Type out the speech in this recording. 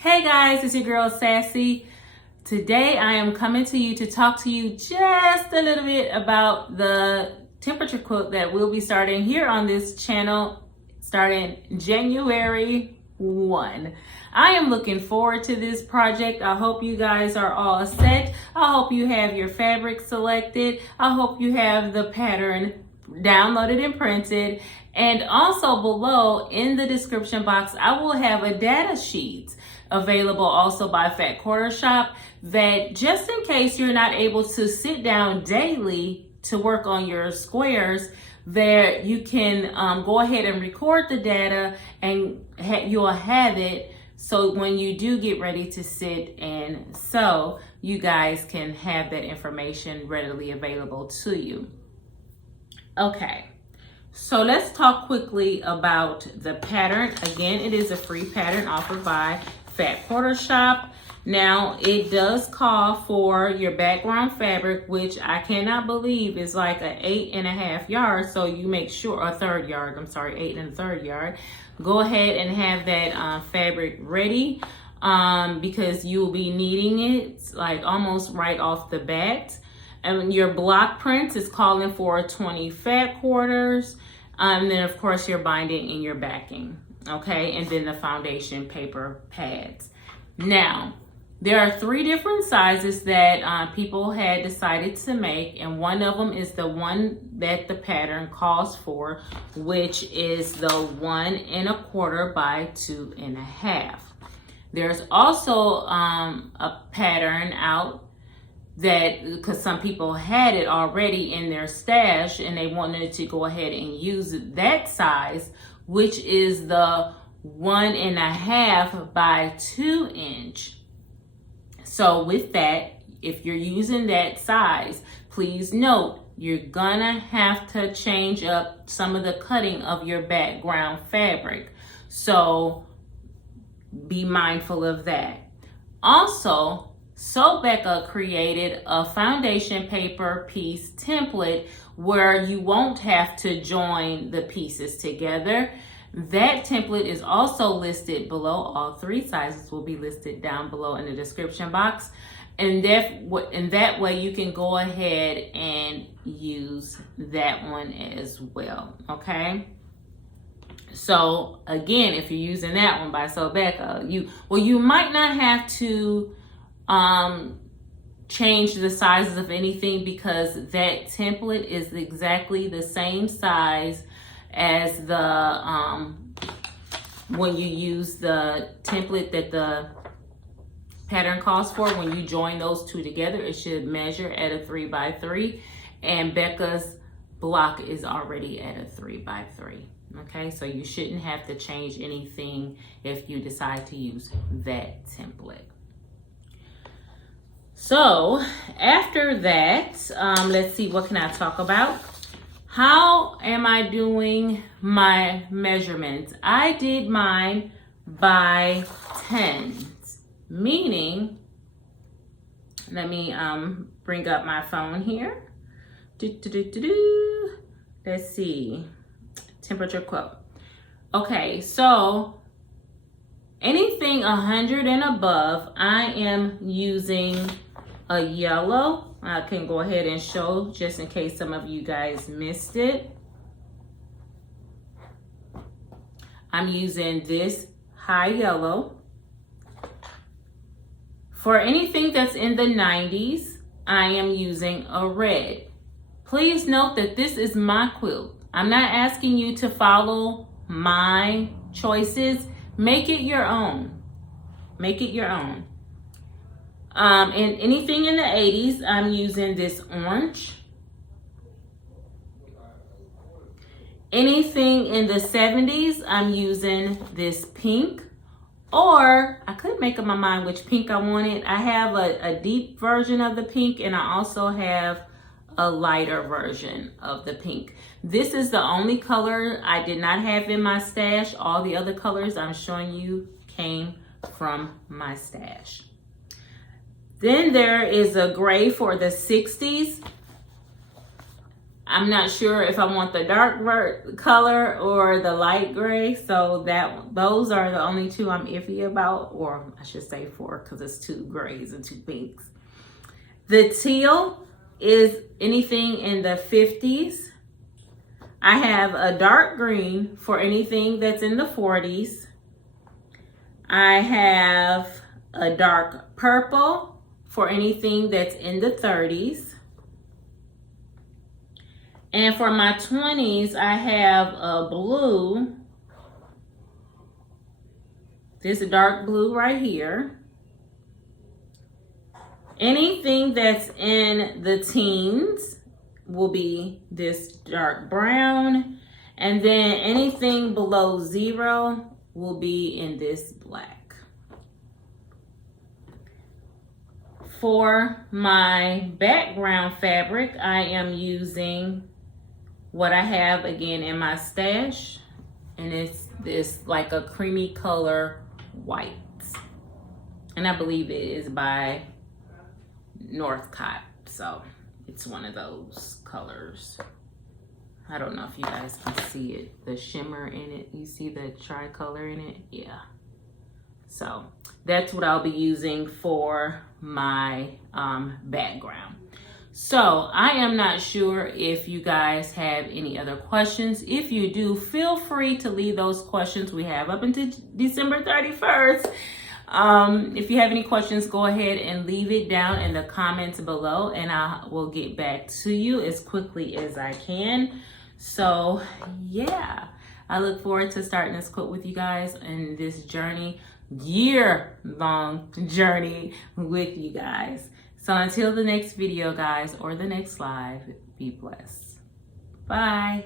Hey guys, it's your girl Sassy. Today I am coming to you to talk to you just a little bit about the temperature quilt that we'll be starting here on this channel starting January 1. I am looking forward to this project. I hope you guys are all set. I hope you have your fabric selected. I hope you have the pattern downloaded and printed. And also below in the description box, I will have a data sheet available also by Fat Quarter Shop that just in case you're not able to sit down daily to work on your squares, there you can go ahead and record the data and you'll have it. So when you do get ready to sit and sew, you guys can have that information readily available to you. Okay, so let's talk quickly about the pattern. Again, it is a free pattern offered by Fat Quarter Shop. Now, it does call for your background fabric, which I cannot believe is like an 8.5 yards. So you make sure, or third yard, I'm sorry, 8 1/3 yard. Go ahead and have that fabric ready because you'll be needing it like almost right off the bat. And your block prints is calling for 20 fat quarters. And then of course your binding and your backing. Okay, and then the foundation paper pads. Now, there are 3 different sizes that people had decided to make, and one of them is the one that the pattern calls for, which is the 1 1/4 by 2 1/2. There's also a pattern out that, because some people had it already in their stash and they wanted to go ahead and use that size, which is the 1 1/2 by 2 inch. So with that, if you're using that size, please note you're gonna have to change up some of the cutting of your background fabric. So be mindful of that. Also, Becca created a foundation paper piece template where you won't have to join the pieces together. That template is also listed below. All 3 sizes will be listed down below in the description box. And that way you can go ahead and use that one as well, okay? So again, if you're using that one by Becca, you might not have to change the sizes of anything because that template is exactly the same size as the when you use the template that the pattern calls for. When you join those 2 together, it should measure at a 3 by 3, and Becca's block is already at a 3 by 3. Okay, so you shouldn't have to change anything if you decide to use that template. So after that, let's see, what can I talk about? How am I doing my measurements? I did mine by 10s, meaning, let me bring up my phone here. Let's see, temperature quilt. Okay, so anything 100 and above, I am using a yellow. I can go ahead and show just in case some of you guys missed it. I'm using this high yellow. For anything that's in the 90s, I am using a red. Please note that this is my quilt. I'm not asking you to follow my choices. Make it your own. Make it your own. And anything in the 80s, I'm using this orange. Anything in the 70s, I'm using this pink. Or I could make up my mind which pink I wanted. I have a deep version of the pink, and I also have a lighter version of the pink. This is the only color I did not have in my stash. All the other colors I'm showing you came from my stash. Then there is a gray for the 60s. I'm not sure if I want the dark color or the light gray. So those are the only two I'm iffy about, or I should say 4 because it's 2 grays and 2 pinks. The teal is anything in the 50s. I have a dark green for anything that's in the 40s. I have a dark purple for anything that's in the 30s. And for my 20s, I have a blue, this dark blue right here. Anything that's in the teens will be this dark brown. And then anything below 0 will be in this black. For my background fabric, I am using what I have again in my stash, and it's this like a creamy color white, and I believe it is by Northcott, so it's one of those colors. I don't know if you guys can see it, the shimmer in it. You see the tricolor in it? Yeah. So that's what I'll be using for my background. So I am not sure if you guys have any other questions. If you do, feel free to leave those questions. We have up until December 31st. If you have any questions, go ahead and leave it down in the comments below, and I will get back to you as quickly as I can. So yeah, I look forward to starting this quilt with you guys in this journey, year-long journey with you guys. So until the next video, guys, or the next live, be blessed. Bye.